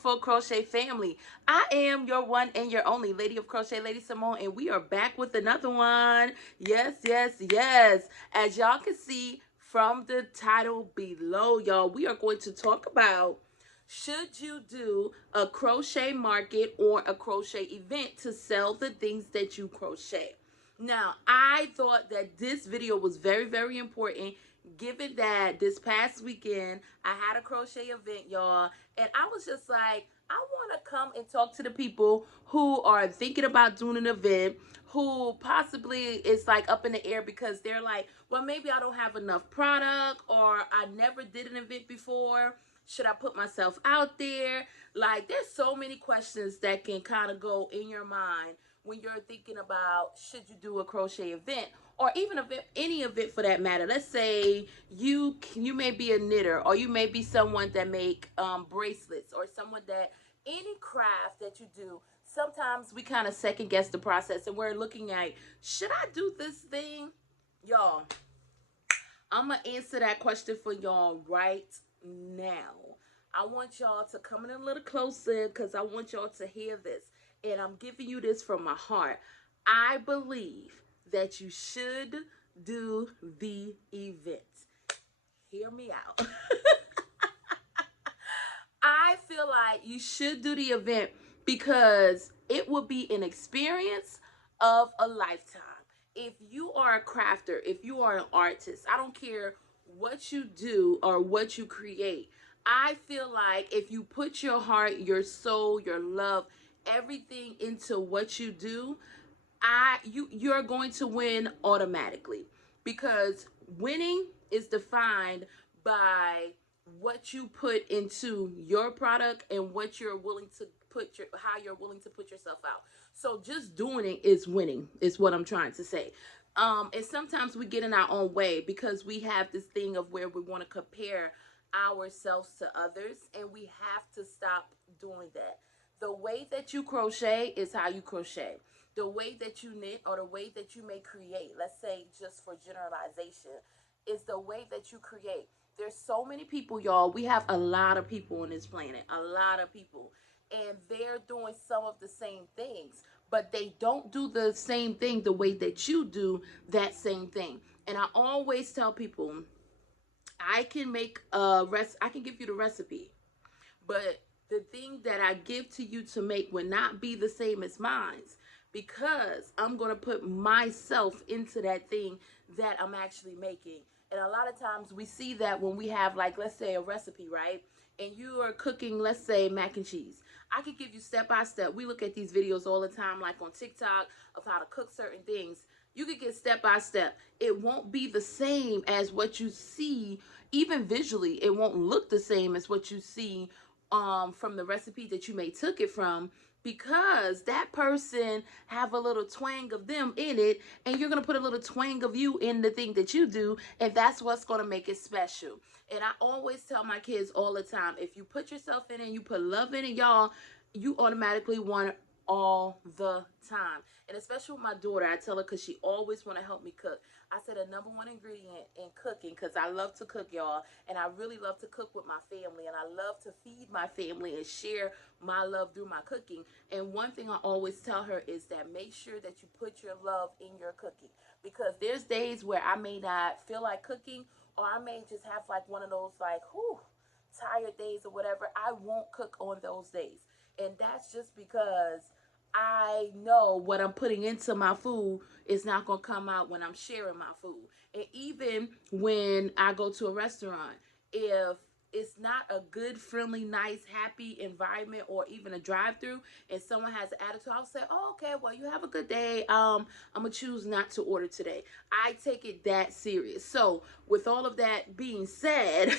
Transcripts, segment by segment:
beautiful crochet family. I am your one and your only Lady of Crochet, Lady Simone, and we are back with another one. Yes, yes, yes. As y'all can see from the title below, y'all, we are going to talk about, should you do a crochet market or a crochet event to sell the things that you crochet? Now, I thought that this video was very, very important, given that this past weekend I had a crochet event, y'all, and I was just like, I want to come and talk to the people who are thinking about doing an event, who possibly is like up in the air because they're like, well, maybe I don't have enough product, or I never did an event before. Should I put myself out there? Like, there's so many questions that can kind of go in your mind when you're thinking about, should you do a crochet event, or even any event for that matter. Let's say you may be a knitter, or you may be someone that make bracelets, or someone that, any craft that you do, sometimes we kind of second guess the process and we're looking at, should I do this thing? Y'all, I'm gonna answer that question for y'all right now. I want y'all to come in a little closer because I want y'all to hear this. And I'm giving you this from my heart. I believe that you should do the event. Hear me out. I feel like you should do the event because it will be an experience of a lifetime. If you are a crafter, if you are an artist, I don't care what you do or what you create. I feel like if you put your heart, your soul, your love, everything into what you do, you're going to win automatically, because winning is defined by what you put into your product and what you're willing to how you're willing to put yourself out. So just doing it is winning, is what I'm trying to say. And sometimes we get in our own way because we have this thing of where we want to compare ourselves to others, and we have to stop doing that. The way that you crochet is how you crochet. The way that you knit, or the way that you may create, let's say just for generalization, is the way that you create. There's so many people, y'all. We have a lot of people on this planet, a lot of people, and they're doing some of the same things, but they don't do the same thing the way that you do that same thing. And I always tell people, I can I can give you the recipe, but the thing that I give to you to make will not be the same as mine's, because I'm going to put myself into that thing that I'm actually making. And a lot of times we see that when we have, like, let's say a recipe, right? And you are cooking, let's say, mac and cheese. I could give you step by step. We look at these videos all the time, like on TikTok, of how to cook certain things. You could get step by step. It won't be the same as what you see, even visually. It won't look the same as what you see from the recipe that you may took it from, because that person have a little twang of them in it, and you're going to put a little twang of you in the thing that you do, and that's what's going to make it special. And I always tell my kids all the time, if you put yourself in it and you put love in it, y'all, you automatically want it all the time. And especially with my daughter, I tell her, because she always want to help me cook. I said the number one ingredient in cooking, because I love to cook, y'all, and I really love to cook with my family, and I love to feed my family and share my love through my cooking. And one thing I always tell her is that make sure that you put your love in your cooking, because there's days where I may not feel like cooking, or I may just have like one of those like, whew, tired days or whatever. I won't cook on those days. And that's just because I know what I'm putting into my food is not going to come out when I'm sharing my food. And even when I go to a restaurant, if it's not a good, friendly, nice, happy environment, or even a drive-through, and someone has an attitude, I'll say, oh, okay, well, you have a good day. I'm going to choose not to order today. I take it that serious. So with all of that being said,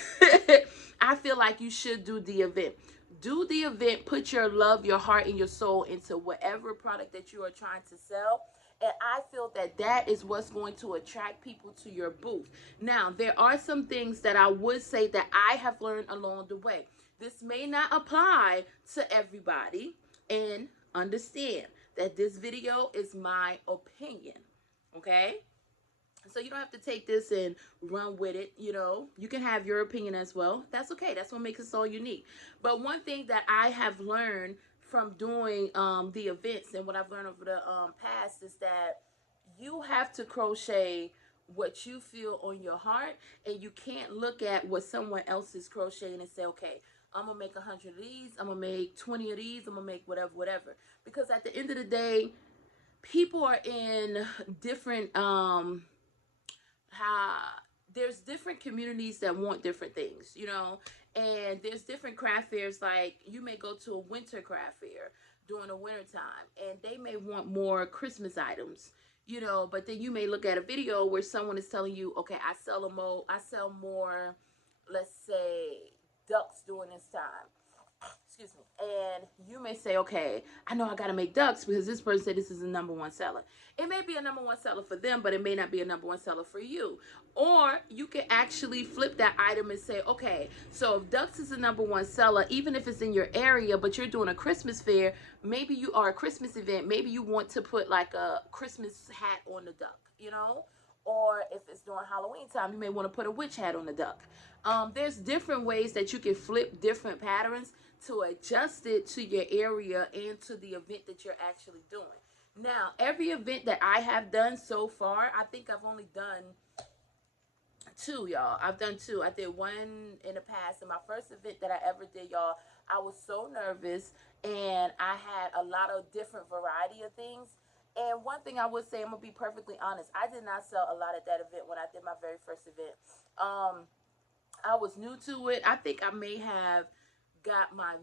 I feel like you should do the event. Do the event, put your love, your heart, and your soul into whatever product that you are trying to sell. And I feel that that is what's going to attract people to your booth. Now, there are some things that I would say that I have learned along the way. This may not apply to everybody, and understand that this video is my opinion, okay? So you don't have to take this and run with it. You know, you can have your opinion as well. That's okay. That's what makes it so unique. But one thing that I have learned from doing the events, and what I've learned over the past, is that you have to crochet what you feel on your heart, and you can't look at what someone else is crocheting and say, okay, I'm gonna make 100 of these, I'm gonna make 20 of these, I'm gonna make whatever. Because at the end of the day, people are in different how there's different communities that want different things, you know, and there's different craft fairs. Like, you may go to a winter craft fair during the winter time, and they may want more Christmas items, you know, but then you may look at a video where someone is telling you, okay, I sell more, let's say, ducks during this time. Excuse me. And you may say, okay, I know I got to make ducks because this person said this is a number one seller. It may be a number one seller for them, but it may not be a number one seller for you. Or you can actually flip that item and say, okay, so if ducks is a number one seller, even if it's in your area, but you're doing a Christmas fair, maybe you are a Christmas event, maybe you want to put like a Christmas hat on the duck, you know? Or if it's during Halloween time, you may want to put a witch hat on the duck. There's different ways that you can flip different patterns to adjust it to your area and to the event that you're actually doing. Now, every event that I have done so far, I think I've only done two, y'all. I've done two. I did one in the past, and my first event that I ever did, y'all, I was so nervous, and I had a lot of different variety of things. And one thing I would say, I'm gonna be perfectly honest, I did not sell a lot at that event when I did my very first event. I was new to it. I think I may have got my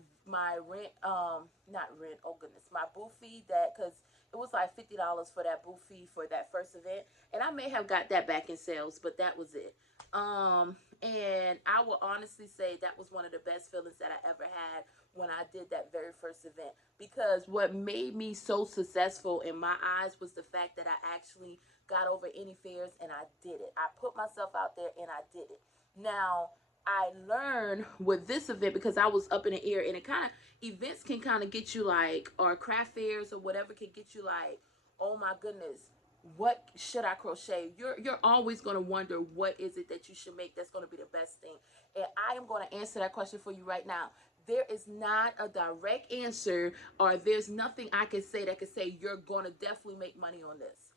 rent, not rent, oh goodness, my booth fee, that, because it was like $50 for that booth fee for that first event, and I may have got that back in sales, but that was it. And I will honestly say that was one of the best feelings that I ever had when I did that very first event, because what made me so successful in my eyes was the fact that I actually got over any fears, and I did it. I put myself out there and I did it. Now, I learned with this event, because I was up in the air, and it kind of, events can kind of get you like, or craft fairs or whatever can get you like, oh my goodness, what should I crochet? You're always going to wonder what is it that you should make that's going to be the best thing. And I am going to answer that question for you right now. There is not a direct answer, or there's nothing I can say that can say you're going to definitely make money on this.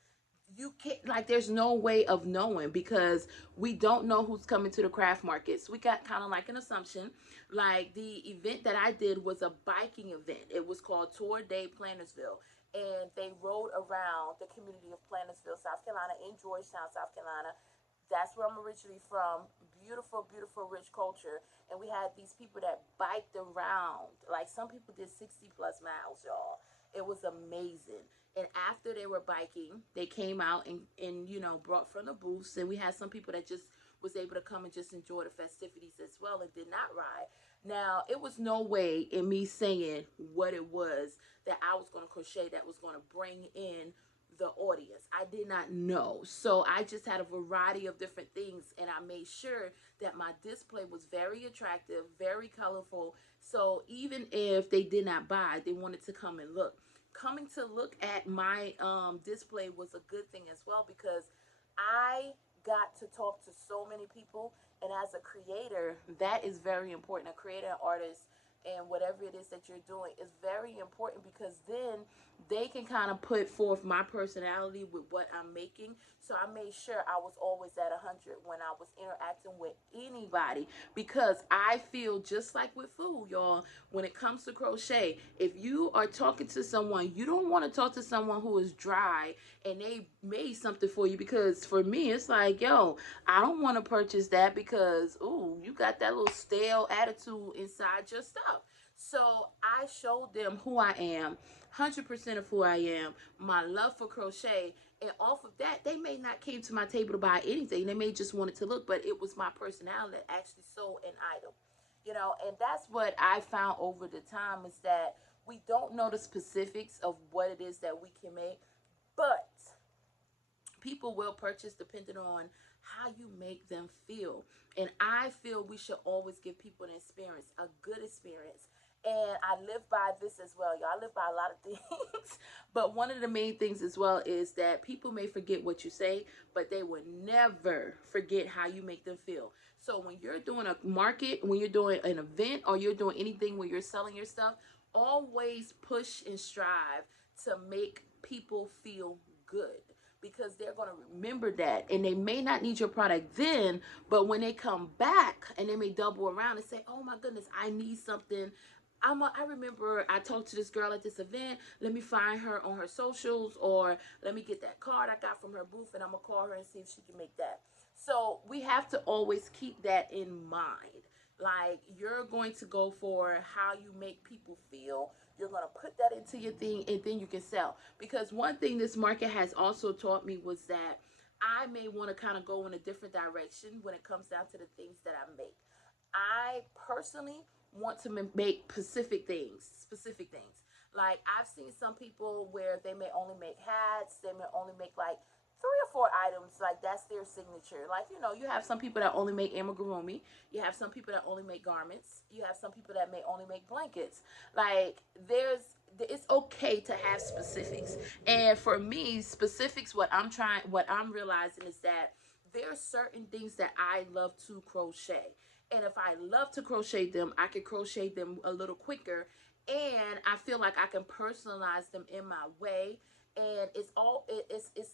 You can't, like, there's no way of knowing, because we don't know who's coming to the craft markets. We got kind of like an assumption. Like, the event that I did was a biking event. It was called Tour Day Plantersville, and they rode around the community of Plantersville, South Carolina, in Georgetown, South Carolina. That's where I'm originally from. Beautiful, beautiful, rich culture. And we had these people that biked around. Like, some people did 60 plus miles, y'all. It was amazing. And after they were biking, they came out and you know, brought from the booths. And we had some people that just was able to come and just enjoy the festivities as well and did not ride. Now, it was no way in me saying what it was that I was going to crochet that was going to bring in the audience. I did not know. So I just had a variety of different things, and I made sure that my display was very attractive, very colorful. So even if they did not buy, they wanted to come and look. Coming to look at my display was a good thing as well, because I got to talk to so many people, and as a creator, that is very important. A creator, an artist, and whatever it is that you're doing is very important, because then they can kind of put forth my personality with what I'm making. So I made sure I was always at 100 when I was interacting with anybody, because I feel just like with food, y'all. When it comes to crochet, if you are talking to someone, you don't want to talk to someone who is dry and they made something for you, because for me, it's like, yo, I don't want to purchase that, because, ooh, you got that little stale attitude inside your stuff. So I showed them who I am, 100% of who I am, my love for crochet, and off of that, they may not came to my table to buy anything. They may just wanted to look, but it was my personality that actually sold an item. You know, and that's what I found over the time, is that we don't know the specifics of what it is that we can make, but people will purchase depending on how you make them feel. And I feel we should always give people an experience, a good experience. And I live by this as well, y'all. I live by a lot of things. But one of the main things as well is that people may forget what you say, but they will never forget how you make them feel. So when you're doing a market, when you're doing an event, or you're doing anything where you're selling your stuff, always push and strive to make people feel good, because they're going to remember that, and they may not need your product then, but when they come back and they may double around and say, oh my goodness, I need something. I remember I talked to this girl at this event. Let me find her on her socials, or let me get that card I got from her booth, and I'm gonna call her and see if she can make that. So we have to always keep that in mind. Like, you're going to go for how you make people feel. You're going to put that into your thing, and then you can sell. Because one thing this market has also taught me was that I may want to kind of go in a different direction when it comes down to the things that I make. I personally want to make specific things. Like, I've seen some people where they may only make hats, they may only make like 3 or 4 items, like that's their signature. Like, you have some people that only make amigurumi, you have some people that only make garments, you have some people that may only make blankets. Like, it's okay to have specifics. And for me, specifics, what I'm realizing is that there are certain things that I love to crochet. And if I love to crochet them, I can crochet them a little quicker. And I feel like I can personalize them in my way. And it's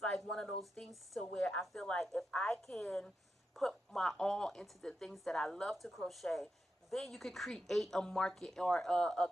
like one of those things to where I feel like if I can put my all into the things that I love to crochet, then you could create a market, or a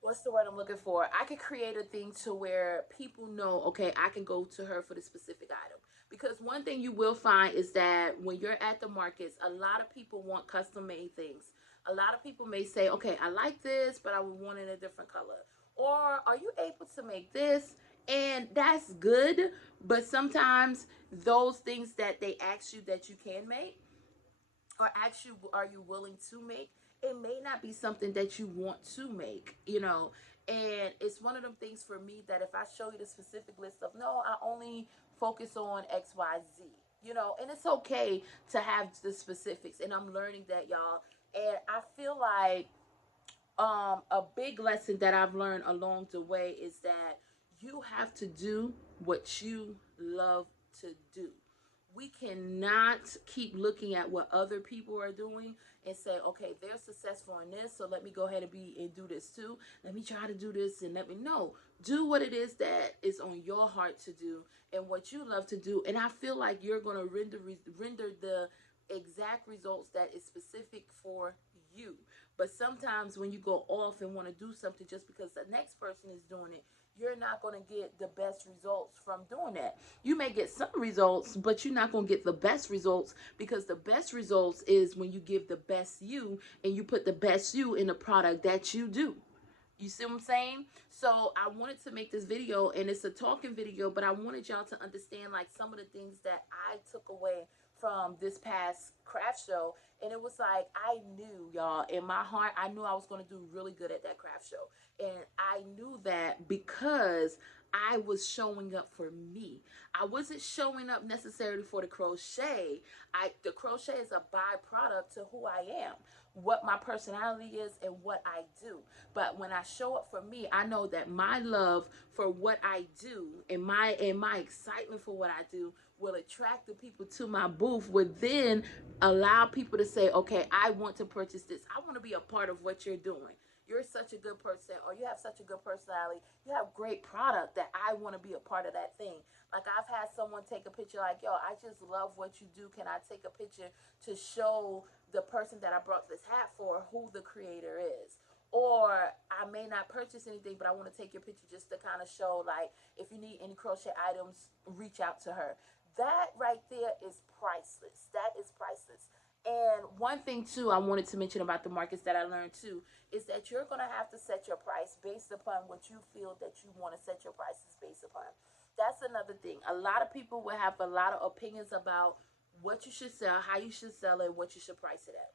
what's the word I'm looking for? I could create a thing to where people know, okay, I can go to her for the specific item. Because one thing you will find is that when you're at the markets, a lot of people want custom made things. A lot of people may say, okay, I like this, but I would want it in a different color. Or, are you able to make this? And that's good, but sometimes those things that they ask you that you can make, or ask you, are you willing to make, it may not be something that you want to make. And it's one of them things for me that if I show you the specific list of, no, I only focus on XYZ. And it's okay to have the specifics, and I'm learning that, y'all. And I feel like a big lesson that I've learned along the way is that you have to do what you love to do. We cannot keep looking at what other people are doing and say, okay, they're successful in this, so let me go ahead and do this too. Let me try to do this, and let me know. Do what it is that is on your heart to do and what you love to do. And I feel like you're going to render the exact results that is specific for you. But sometimes when you go off and want to do something just because the next person is doing it, you're not going to get the best results from doing that. You may get some results, but you're not going to get the best results, because the best results is when you give the best you, and you put the best you in the product that you do. You see what I'm saying? So I wanted to make this video, and it's a talking video, but I wanted y'all to understand like some of the things that I took away from this past craft show. And it was like, I knew, y'all, in my heart, I knew I was going to do really good at that craft show. And I knew that because I was showing up for me. I wasn't showing up necessarily for the crochet. The crochet is a byproduct to who I am, what my personality is, and what I do. But when I show up for me, I know that my love for what I do, and my excitement for what I do, will attract the people to my booth, would then allow people to say, okay, I want to purchase this. I want to be a part of what you're doing. You're such a good person, or you have such a good personality. You have great product that I want to be a part of that thing. Like, I've had someone take a picture like, yo, I just love what you do. Can I take a picture to show the person that I brought this hat for who the creator is? Or I may not purchase anything, but I want to take your picture just to kind of show, like, if you need any crochet items, reach out to her. That right there is priceless. That is priceless. And one thing too I wanted to mention about the markets that I learned too is that you're going to have to set your price based upon what you feel that you want to set your prices based upon. That's another thing. A lot of people will have a lot of opinions about what you should sell, how you should sell it, what you should price it at.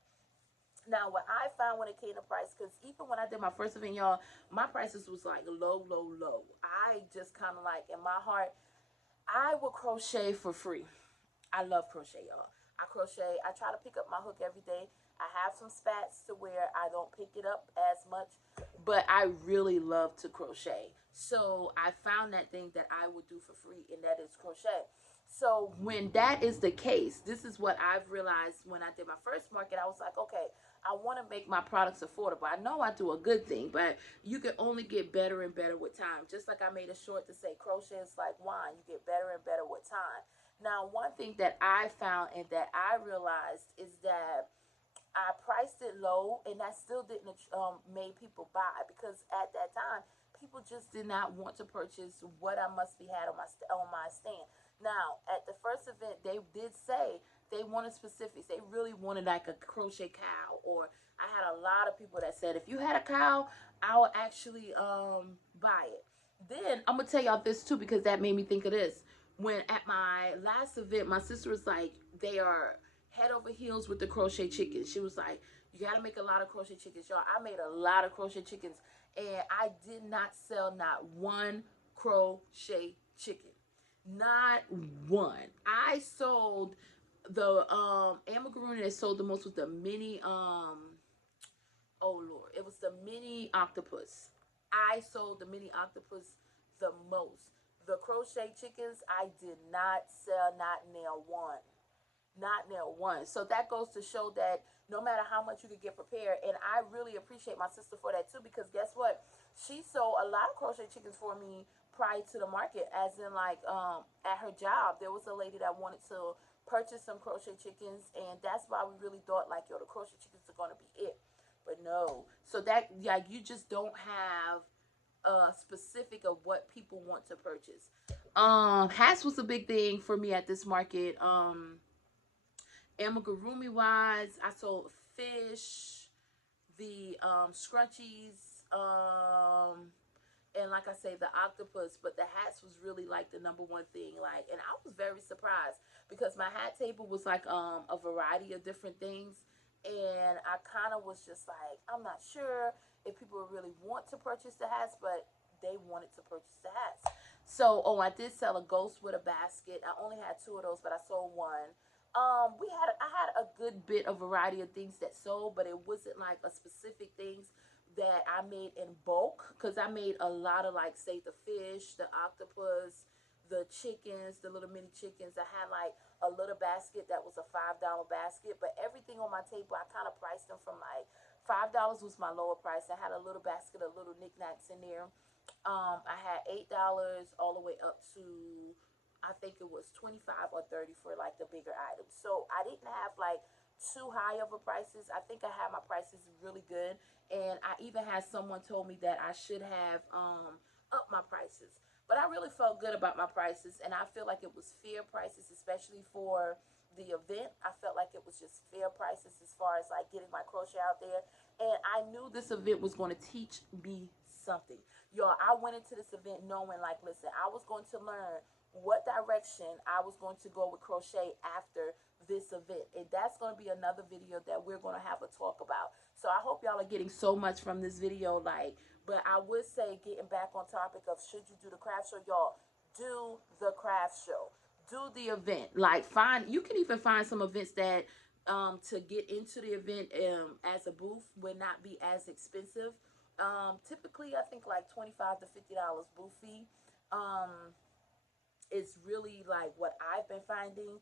Now, what I found when it came to price, because even when I did my first event, y'all, my prices was like low, low, low. I just kind of like, in my heart, I will crochet for free. I love crochet, y'all. I crochet. I try to pick up my hook every day. I have some spats to where I don't pick it up as much, but I really love to crochet. So I found that thing that I would do for free, and that is crochet. So when that is the case, this is what I've realized when I did my first market. I was like, okay, I want to make my products affordable. I know I do a good thing, but you can only get better and better with time. Just like I made a short to say crochet is like wine. You get better and better with time. Now, one thing that I found and that I realized is that I priced it low, and that still didn't made people buy, because at that time people just did not want to purchase what I must be had on my stand. Now, at the first event, they did say they wanted specifics. They really wanted like a crochet cow, or I had a lot of people that said if you had a cow, I would actually buy it. Then I'm gonna tell y'all this too, because that made me think of this. When at my last event, my sister was like, they are head over heels with the crochet chickens. She was like, you got to make a lot of crochet chickens. Y'all, I made a lot of crochet chickens, and I did not sell not one crochet chicken. Not one. I sold the amigurumi that sold the most was the mini oh Lord, it was the mini octopus. I sold the mini octopus the most. The crochet chickens, I did not sell not nail one. Not nail one. So that goes to show that no matter how much you could get prepared, and I really appreciate my sister for that too, because guess what? She sold a lot of crochet chickens for me prior to the market, as in like at her job there was a lady that wanted to purchase some crochet chickens, and that's why we really thought like, yo, the crochet chickens are going to be it. But no. So that, like, you just don't have a specific of what people want to purchase. Hats was a big thing for me at this market. Amigurumi wise, I sold fish, the scrunchies, and like I say, the octopus. But the hats was really like the number one thing. Like, and I was very surprised because my hat table was like a variety of different things, and I kind of was just like, I'm not sure if people really want to purchase the hats, but they wanted to purchase the hats. So, oh, I did sell a ghost with a basket. I only had two of those, but I sold one. I had a good bit of variety of things that sold, but it wasn't like a specific things that I made in bulk, because I made a lot of, like, say, the fish, the octopus, the chickens, the little mini chickens. I had like a little basket that was a $5 basket, but everything on my table I kind of priced them from like $5 was my lower price. I had a little basket of little knickknacks in there. I had $8 all the way up to, I think it was 25 or 30 for like the bigger items. So I didn't have like too high of a prices. I think I had my prices really good, and I even had someone told me that I should have up my prices. But I really felt good about my prices, and I feel like it was fair prices, especially for the event. I felt like it was just fair prices as far as like getting my crochet out there. And I knew this event was going to teach me something. Y'all, I went into this event knowing, like, listen, I was going to learn what direction I was going to go with crochet after this event. And that's going to be another video that we're going to have a talk about. So I hope y'all are getting so much from this video. Like, but I would say, getting back on topic of should you do the craft show, y'all, do the craft show. Do the event. Like, find, you can even find some events that to get into the event as a booth would not be as expensive. Typically I think like $25 to $50 booth fee. It's really like what I've been finding.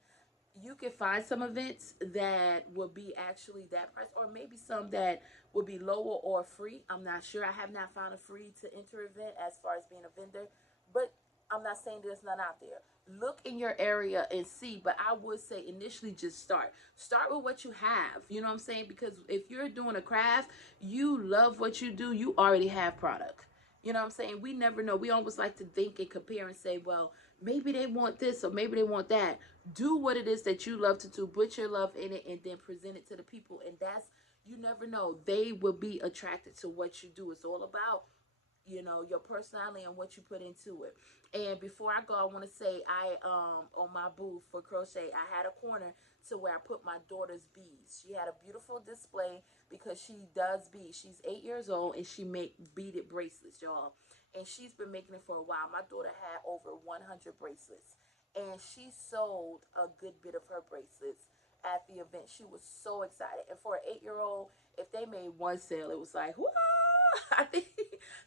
You can find some events that will be actually that price, or maybe some that will be lower or free. I'm not sure. I have not found a free to enter event as far as being a vendor, but I'm not saying there's none out there. Look in your area and see, but I would say initially just start with what you have. You know what I'm saying? Because if you're doing a craft, you love what you do, you already have product. You know what I'm saying? We never know. We always like to think and compare and say, well, maybe they want this or maybe they want that. Do what it is that you love to do. Put your love in it and then present it to the people. And that's, you never know. They will be attracted to what you do. It's all about, you know, your personality and what you put into it. And before I go, I want to say I on my booth for crochet, I had a corner to where I put my daughter's beads. She had a beautiful display because she does beads. She's 8 years old and she make beaded bracelets, y'all. And she's been making it for a while. My daughter had over 100 bracelets, and she sold a good bit of her bracelets. at the event. She was so excited. And for an 8-year-old, if they made one sale, it was like, whoa. I think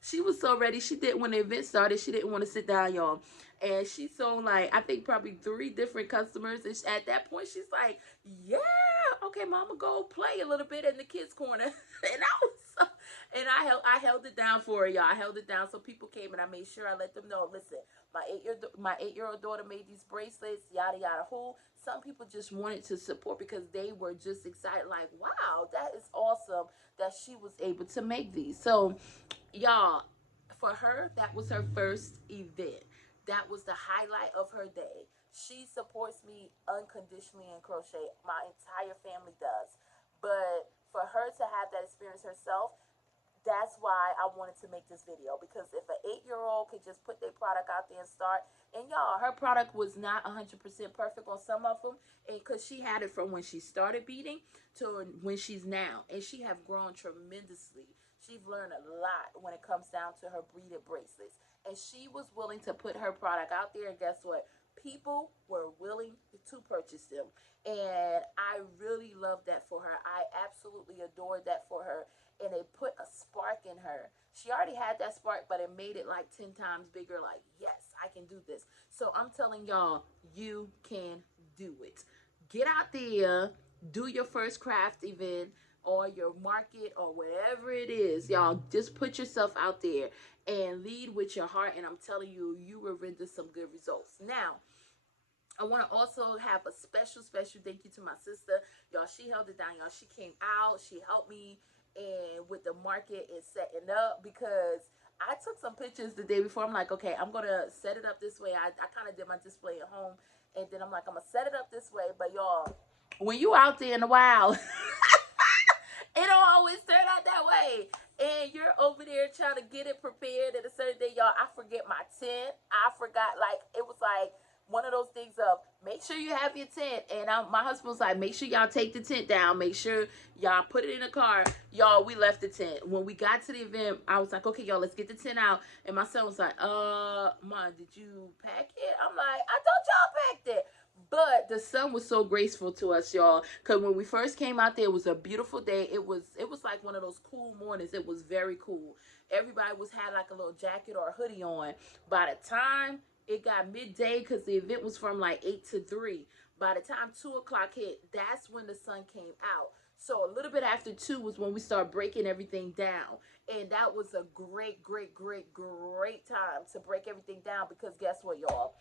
she was so ready. She did, when the event started, she didn't want to sit down, y'all. And she sold like, I think probably 3 different customers. And at that point, she's like, yeah, okay, mama, go play a little bit in the kids corner. And I was so, and I held it down for her, y'all. I held it down so people came, and I made sure I let them know, listen, my 8-year-old daughter made these bracelets, yada yada. Who some people just wanted to support because they were just excited, like, wow, that is awesome that she was able to make these. So y'all, for her, that was her first event. That was the highlight of her day. She supports me unconditionally in crochet. My entire family does. But for her to have that experience herself, that's why I wanted to make this video, because if an 8-year-old could just put their product out there and start, and y'all, her product was not 100% perfect on some of them, and because she had it from when she started beading to when she's now, and she have grown tremendously. She's learned a lot when it comes down to her beaded bracelets, and she was willing to put her product out there, and guess what? People were willing to purchase them, and I really love that for her. I absolutely adored that for her, and it put a spark in her. She already had that spark, but it made it like 10 times bigger. Like, yes, I can do this. So I'm telling y'all, you can do it. Get out there, do your first craft event or your market or whatever it is. Y'all, just put yourself out there and lead with your heart. And I'm telling you, you will render some good results. Now, I want to also have a special thank you to my sister. Y'all, she held it down. Y'all, she came out. She helped me and with the market and setting up, because I took some pictures the day before. I'm like, okay, I'm going to set it up this way. I kind of did my display at home. And then I'm like, I'm going to set it up this way. But y'all, when you out there in the wild, it don't always turn out that way. And you're over there trying to get it prepared at a certain day, y'all. I forget my tent. I forgot, like, it was like one of those things of make sure you have your tent. And my husband was like, make sure y'all take the tent down. Make sure y'all put it in the car. Y'all, we left the tent. When we got to the event, I was like, okay, y'all, let's get the tent out. And my son was like, Mom, did you pack it? I'm like, I thought y'all packed it. But the sun was so graceful to us, y'all. Because when we first came out there, it was a beautiful day. It was like one of those cool mornings. It was very cool. Everybody had like a little jacket or a hoodie on. By the time it got midday, because the event was from like 8 to 3. By the time 2 o'clock hit, that's when the sun came out. So a little bit after 2 was when we started breaking everything down. And that was a great time to break everything down, because guess what, y'all?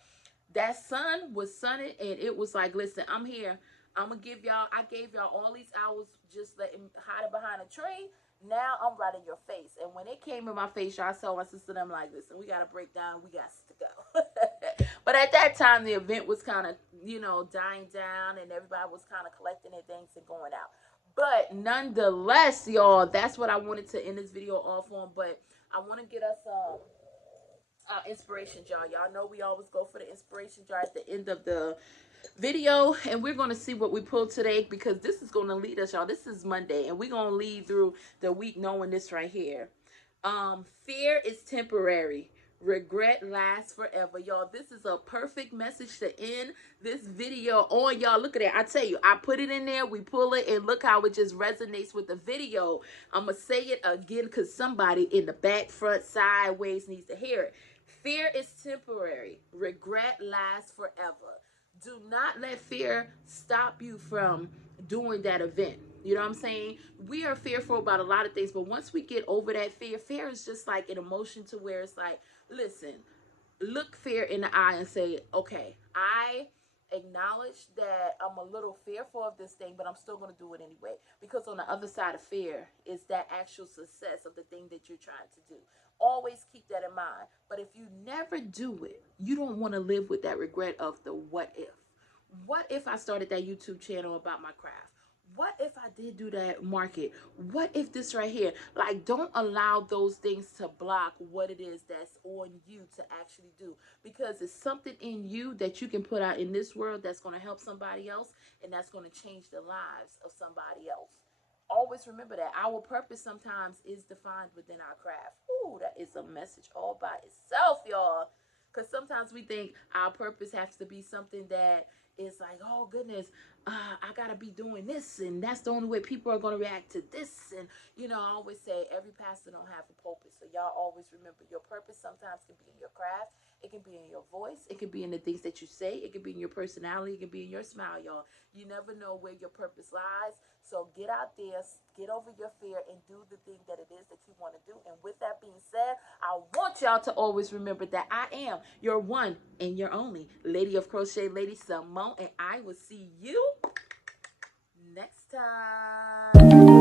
That sun was sunning, and it was like, listen, I'm here. I'm gonna give y'all, I gave y'all all these hours just letting hiding behind a tree. Now I'm right in your face. And when it came in my face, y'all, I saw my sister and I'm like, listen, we gotta break down, we got to go. But at that time the event was kind of, dying down, and everybody was kind of collecting their things and going out. But nonetheless, y'all, that's what I wanted to end this video off on. But I want to get us inspiration jar. Y'all know we always go for the inspiration jar at the end of the video, and we're going to see what we pulled today, because this is going to lead us, y'all. This is Monday, and we're going to lead through the week knowing this right here. Fear is temporary, regret lasts forever. Y'all, this is a perfect message to end this video on. Y'all, look at it. I tell you, I put it in there, we pull it, and look how it just resonates with the video. I'm gonna say it again because somebody in the back, front, sideways needs to hear it. Fear is temporary, regret lasts forever. Do not let fear stop you from doing that event. You know what I'm saying? We are fearful about a lot of things, but once we get over that fear is just like an emotion to where it's like, listen, look fear in the eye and say, okay, I acknowledge that I'm a little fearful of this thing, but I'm still going to do it anyway. Because on the other side of fear is that actual success of the thing that you're trying to do. Always keep that in mind. But if you never do it, you don't want to live with that regret of the what if. What if I started that YouTube channel about my craft? What if I did do that market? What if this right here? Like, don't allow those things to block what it is that's on you to actually do. Because it's something in you that you can put out in this world that's going to help somebody else, and that's going to change the lives of somebody else. Always remember that our purpose sometimes is defined within our craft. Ooh, that is a message all by itself, y'all. Because sometimes we think our purpose has to be something that it's like, oh goodness, I gotta be doing this, and that's the only way people are gonna react to this. And I always say every pastor don't have a pulpit, so y'all always remember your purpose. Sometimes can be in your craft, it can be in your voice, it can be in the things that you say, it can be in your personality, it can be in your smile, y'all. You never know where your purpose lies. So get out there, get over your fear, and do the thing that it is that you want to do. And with that being said, I want y'all to always remember that I am your one and your only Lady of Crochet, Lady Simone, and I will see you next time.